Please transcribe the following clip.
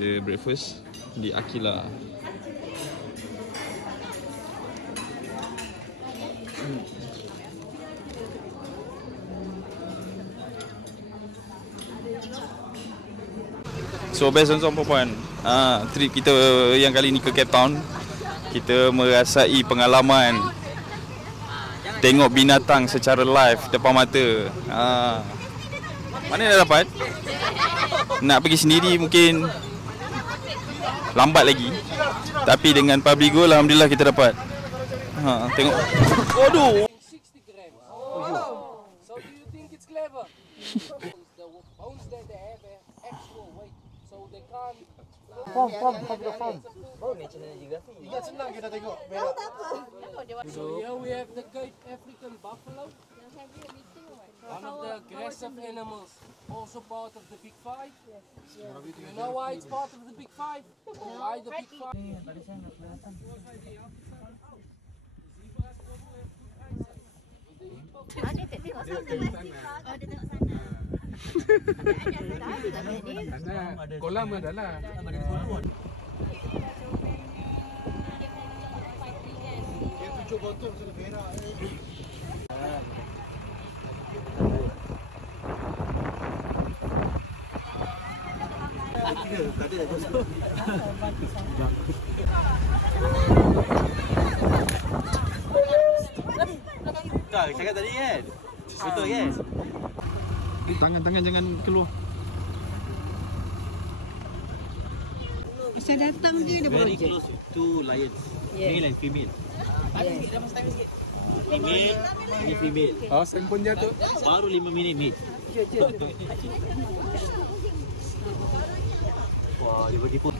kita breakfast di Akila. So best tuan-tuan puan, trip kita yang kali ni ke Cape Town, kita merasai pengalaman tengok binatang secara live depan mata. Mana dah dapat? Nak pergi sendiri mungkin lambat lagi. Tapi dengan Pabligo alhamdulillah kita dapat. Tengok. Waduh. 60 grams. Oh. So do you think it's clever? The bones that they have actual weight. So they can't Form National Geographic. Ingat senang kita tengok. So here we have the Cape African buffalo. One of the aggressive animals, also part of the Big Five. You know why it's part of the Big Five? Why the Big Five? Dia tengok sana. Kolam adalah. Dia 7 botol sudah berak. Tadi dah kosong. Tak, cakap tadi kan? Betul kan? Tangan-tangan jangan keluar. Saya datang je dia Very projek. close to lions. Male and female. Female, ini female. Oh, sen pun jatuh. Baru 5 minit mate. Wah, dia bagi pun.